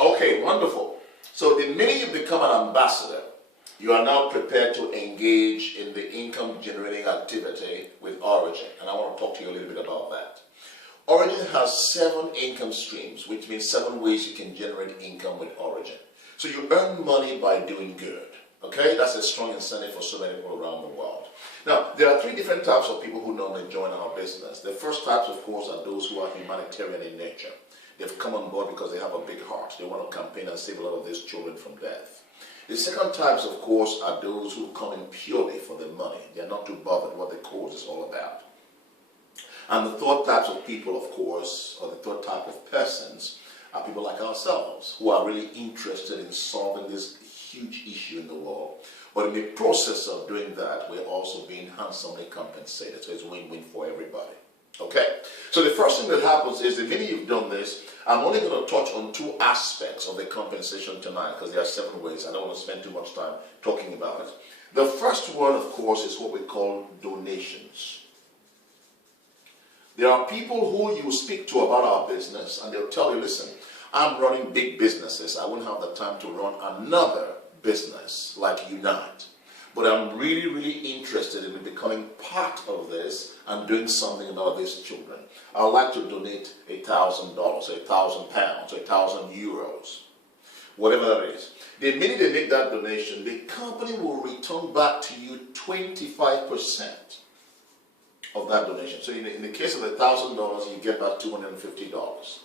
Okay, wonderful. So the minute you become an ambassador, you are now prepared to engage in the income generating activity with Origin. And I want to talk to you a little bit about that. Origin has 7 income streams, which means 7 ways you can generate income with Origin. So you earn money by doing good. Okay, that's a strong incentive for so many people around the world. Now, there are 3 different types of people who normally join our business. The first types, of course, are those who are humanitarian in nature. They've come on board because they have a big heart. They want to campaign and save a lot of these children from death. The second types, of course, are those who come in purely for the money. They're not too bothered what the cause is all about. And the third types of people, of course, or the third type of persons, are people like ourselves who are really interested in solving this huge issue in the world. But in the process of doing that, we're also being handsomely compensated. So it's win-win for everybody. Okay? So the first thing that happens is the minute you've done this, I'm only going to touch on 2 aspects of the compensation tonight because there are 7 ways. I don't want to spend too much time talking about it. The first one, of course, is what we call donations. There are people who you speak to about our business and they'll tell you, listen, I'm running big businesses. I won't have the time to run another business like Unite. But I'm really, really interested in becoming part of this and doing something about these children. I'd like to donate $1,000, £1,000, €1,000, whatever that is. The minute they make that donation, the company will return back to you 25% of that donation. So in the case of $1,000, you get back $250.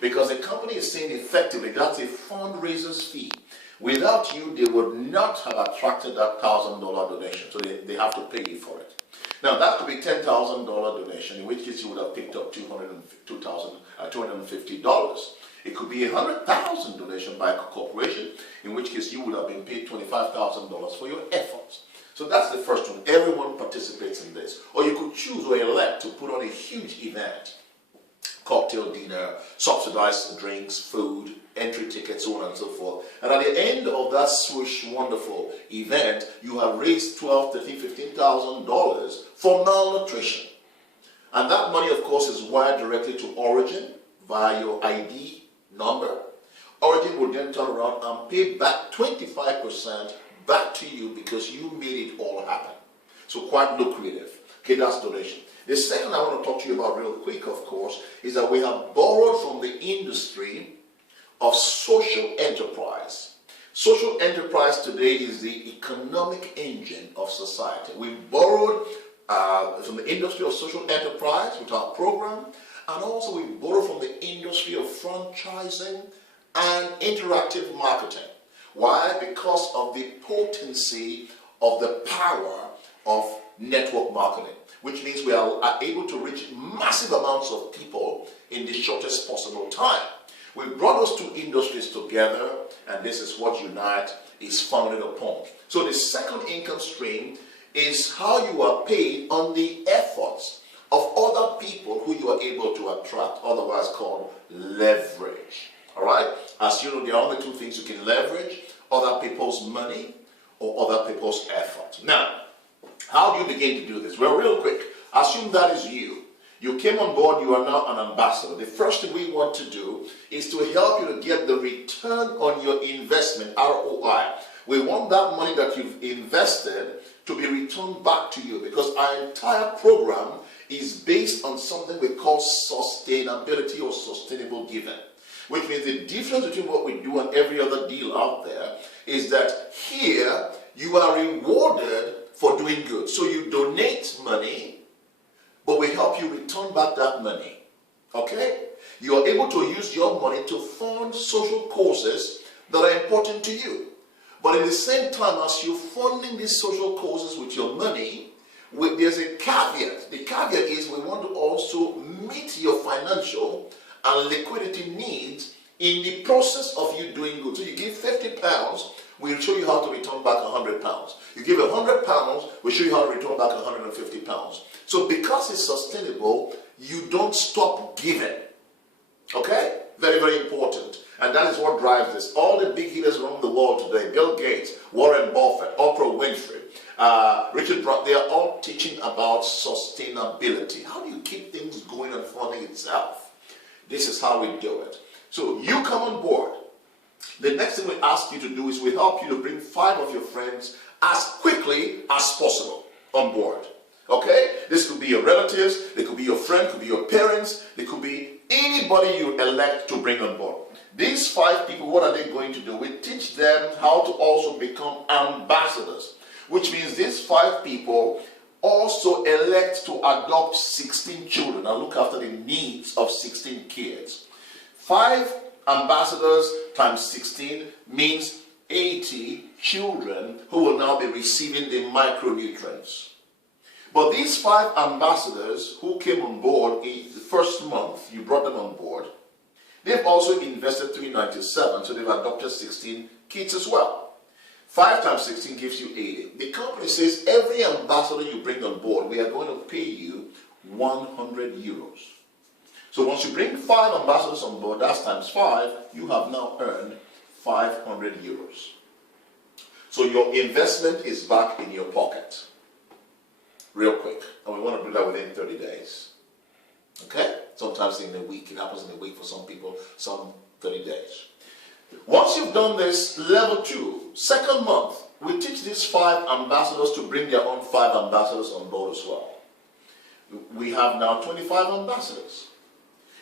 Because the company is saying effectively that's a fundraiser's fee. Without you, they would not have attracted that $1,000 donation. So they have to pay you for it. Now that could be $10,000 donation, in which case you would have picked up $250. It could be $100,000 donation by a corporation, in which case you would have been paid $25,000 for your efforts. So that's the first one. Everyone participates in this. Or you could choose or elect to put on a huge event. Cocktail dinner, subsidized drinks, food, entry tickets, so on and so forth. And at the end of that swoosh, wonderful event, you have raised $12,000, $13,000, $15,000 for malnutrition. And that money, of course, is wired directly to Origin via your ID number. Origin will then turn around and pay back 25% back to you because you made it all happen. So quite lucrative. Okay, that's donation. The second I want to talk to you about real quick, of course, is that we have borrowed from the industry of social enterprise. Social enterprise today is the economic engine of society. We borrowed from the industry of social enterprise with our program, and also we borrowed from the industry of franchising and interactive marketing. Why? Because of the potency of the power of network marketing, which means we are able to reach massive amounts of people in the shortest possible time. We brought those 2 industries together, and this is what Unite is founded upon. So the second income stream is how you are paid on the efforts of other people who you are able to attract, otherwise called leverage. All right? As you know, there are only 2 things you can leverage: other people's money or other people's effort. Now, how do you begin to do this? Well, real quick, assume that is you. You came on board, you are now an ambassador. The first thing we want to do is to help you to get the return on your investment, ROI. We want that money that you've invested to be returned back to you, because our entire program is based on something we call sustainability or sustainable giving. Which means the difference between what we do and every other deal out there is that here you are rewarded for doing good. So you donate money, but we help you return back that money. Okay? You are able to use your money to fund social causes that are important to you. But at the same time as you're funding these social causes with your money, there's a caveat. The caveat is we want to also meet your financial and liquidity needs in the process of you doing good. So you give £50, we'll show you how to return back £100. You give £100, we'll show you how to return back £150. So because it's sustainable, you don't stop giving. Okay? Very, very important. And that is what drives this. All the big hitters around the world today, Bill Gates, Warren Buffett, Oprah Winfrey, Richard Branson, they are all teaching about sustainability. How do you keep things going and funding itself? This is how we do it. So you come on board. next thing we ask you to do is we help you to bring 5 of your friends as quickly as possible on board. Okay? This could be your relatives, it could be your friend, it could be your parents, it could be anybody you elect to bring on board. These 5 people, what are they going to do? We teach them how to also become ambassadors, which means these 5 people also elect to adopt 16 children and look after the needs of 16 kids. 5 ambassadors times 16 means 80 children who will now be receiving the micronutrients. But these 5 ambassadors who came on board in the first month, you brought them on board, they've also invested $397, so they've adopted 16 kids as well. 5 times 16 gives you 80. The company says every ambassador you bring on board, we are going to pay you 100 euros. So once you bring 5 ambassadors on board, that's times 5, you have now earned 500 euros. So your investment is back in your pocket. Real quick. And we want to do that within 30 days. Okay? Sometimes in a week. It happens in a week for some people, some 30 days. Once you've done this, level 2, second month, we teach these 5 ambassadors to bring their own 5 ambassadors on board as well. We have now 25 ambassadors.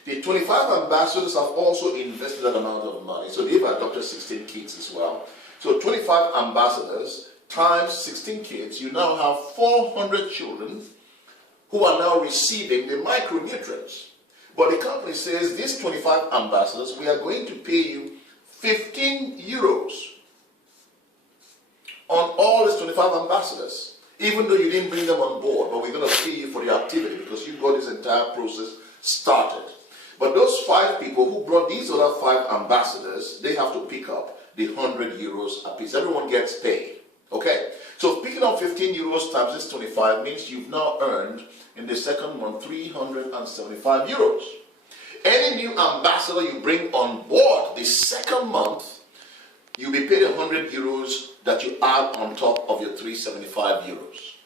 The 25 ambassadors have also invested that amount of money, so they've adopted 16 kids as well. So 25 ambassadors times 16 kids, you now have 400 children who are now receiving the micronutrients. But the company says these 25 ambassadors, we are going to pay you 15 euros on all these 25 ambassadors, even though you didn't bring them on board, but we're going to pay you for the activity because you got this entire process started. But those 5 people who brought these other 5 ambassadors, they have to pick up the 100 euros a piece. Everyone gets paid. Okay? So picking up 15 euros times this 25 means you've now earned in the second month 375 euros. Any new ambassador you bring on board the second month, you'll be paid 100 euros that you add on top of your 375 euros.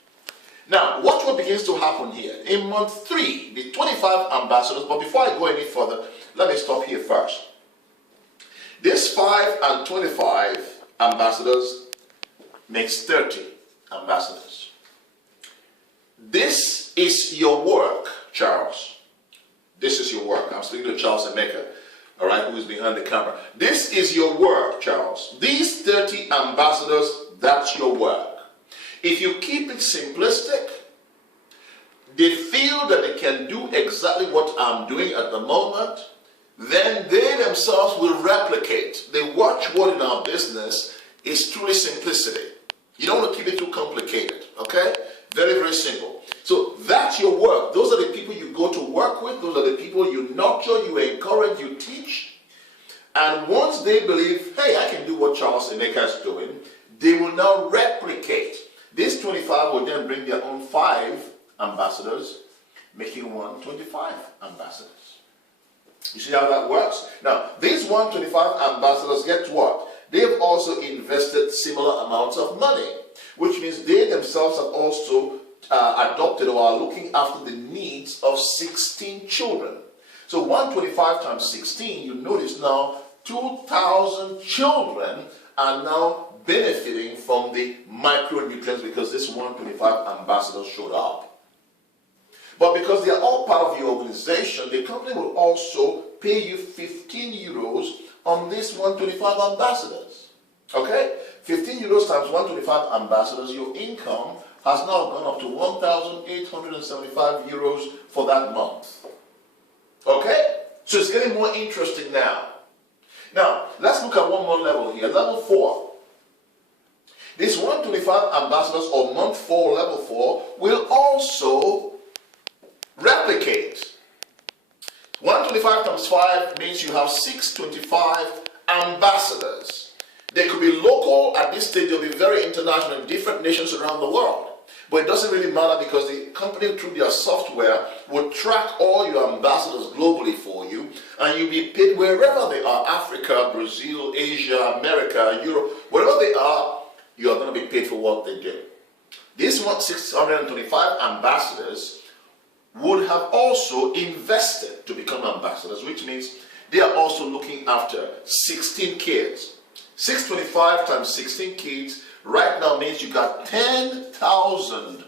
Now, watch what begins to happen here. In month 3, the 25 ambassadors, but before I go any further, let me stop here first. This 5 and 25 ambassadors makes 30 ambassadors. This is your work, Charles. This is your work. I'm speaking to Charles Emeka, all right, who is behind the camera. This is your work, Charles. These 30 ambassadors, that's your work. If you keep it simplistic, they feel that they can do exactly what I'm doing at the moment, then they themselves will replicate. The watchword in our business is truly simplicity. You don't want to keep it too complicated, okay? Very, very simple. So that's your work. Those are the people you go to work with. Those are the people you nurture, you encourage, you teach. And once they believe, hey, I can do what Charles Emeka is doing, they will now replicate. These 25 will then bring their own 5 ambassadors, making 125 ambassadors. You see how that works? Now, these 125 ambassadors, get what? They've also invested similar amounts of money, which means they themselves have also adopted or are looking after the needs of 16 children. So 125 times 16, you notice now 2,000 children are now benefiting from the micronutrients because this 125 ambassadors showed up. But because they are all part of your organization, the company will also pay you 15 euros on this 125 ambassadors. Okay? 15 euros times 125 ambassadors, your income has now gone up to 1,875 euros for that month. Okay? So it's getting more interesting now. Now, let's look at one more level here. Level 4. These 125 ambassadors or month 4, level 4, will also replicate. 125 times 5 means you have 625 ambassadors. They could be local at this stage, they'll be very international in different nations around the world. But it doesn't really matter because the company through their software will track all your ambassadors globally for you and you'll be paid wherever they are, Africa, Brazil, Asia, America, Europe, wherever they are, you are going to be paid for what they do. These 625 ambassadors would have also invested to become ambassadors, which means they are also looking after 16 kids. 625 times 16 kids right now means you got 10,000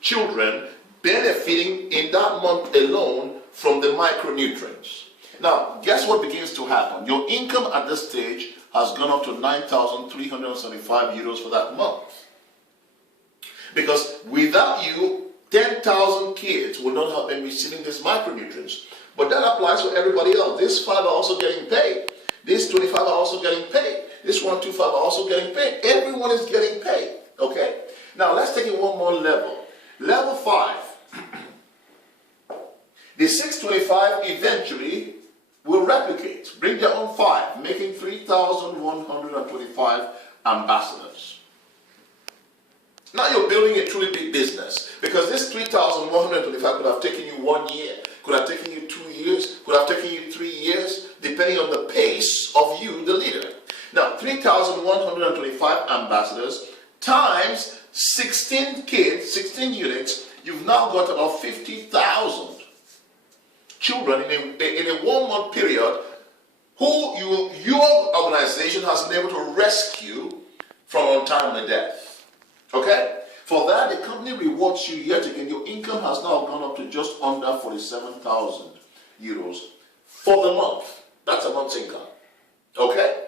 children benefiting in that month alone from the micronutrients. Now, guess what begins to happen? Your income at this stage has gone up to 9,375 euros for that month. Because without you, 10,000 kids would not have been receiving these micronutrients. But that applies for everybody else. These 5 are also getting paid. These 25 are also getting paid. This 125 are also getting paid. Everyone is getting paid. Okay? Now, let's take it one more level. Level 5. The 625 eventually will replicate, bring their own 5, making 3,125 ambassadors. Now you're building a truly big business, because this 3,125 could have taken you 1 year, could have taken you 2 years, could have taken you 3 years, depending on the pace of you, the leader. Now, 3,125 ambassadors times 16 kids, 16 units, you've now got about 50,000 children in a 1 month period who your organization has been able to rescue from untimely death. Okay? For that, the company rewards you yet again. Your income has now gone up to just under 47,000 euros for the month. That's a month's income. Okay?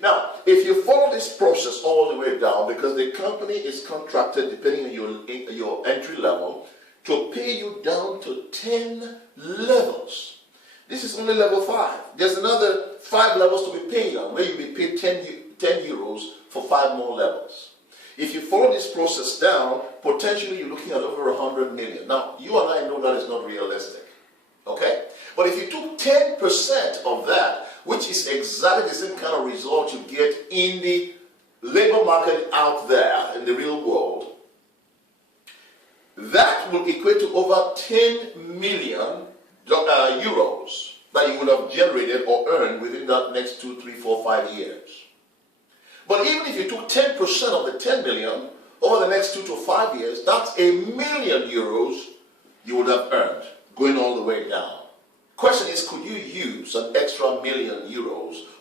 Now, if you follow this process all the way down, because the company is contracted, depending on your entry level, to pay you down to 10 levels. This is only level 5. There's another 5 levels to be paid on, where you'll be paid 10 euros for 5 more levels. If you follow this process down, potentially you're looking at over 100 million. Now, you and I know that is not realistic. Okay? But if you took 10% of that, which is exactly the same kind of result you get in the labor market out there, in the real world, that will equate to over 10 million euros that you would have generated or earned within that next 2, 3, 4, 5 years. But even if you took 10% of the 10 million over the next 2 to 5 years, that's €1 million you would have earned, going all the way down. Question is, could you use an extra €1 million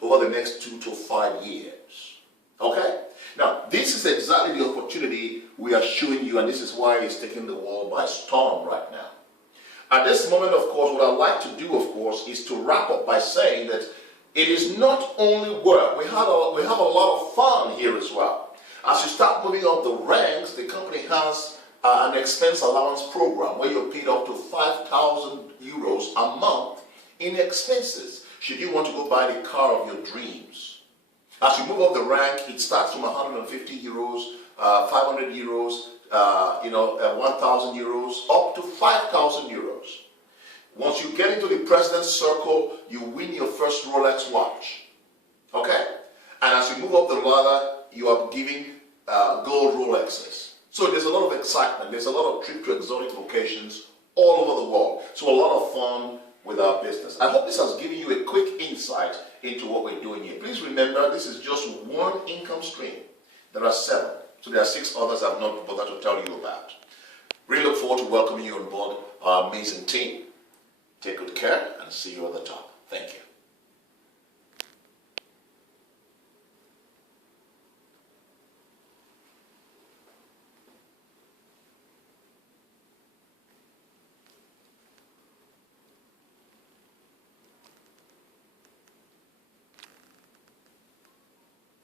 over the next 2 to 5 years? Okay? Now, this is exactly the opportunity we are showing you, and this is why it's taking the world by storm right now. At this moment, of course, what I'd like to do, of course, is to wrap up by saying that it is not only work. We have a lot of fun here as well. As you start moving up the ranks, the company has an expense allowance program where you're paid up to 5,000 euros a month in expenses, should you want to go buy the car of your dreams. As you move up the rank, it starts from 150 euros, 500 euros, 1,000 euros, up to 5,000 euros. Once you get into the president's circle, you win your first Rolex watch. Okay? And as you move up the ladder, you are giving gold Rolexes. So there's a lot of excitement. There's a lot of trip to exotic locations all over the world. So a lot of fun with our business. I hope this has given you a quick insight into what we're doing here. Please remember, this is just one income stream. There are 7. So there are 6 others I've not bothered to tell you about. Really look forward to welcoming you on board our amazing team. Take good care and see you at the top. Thank you.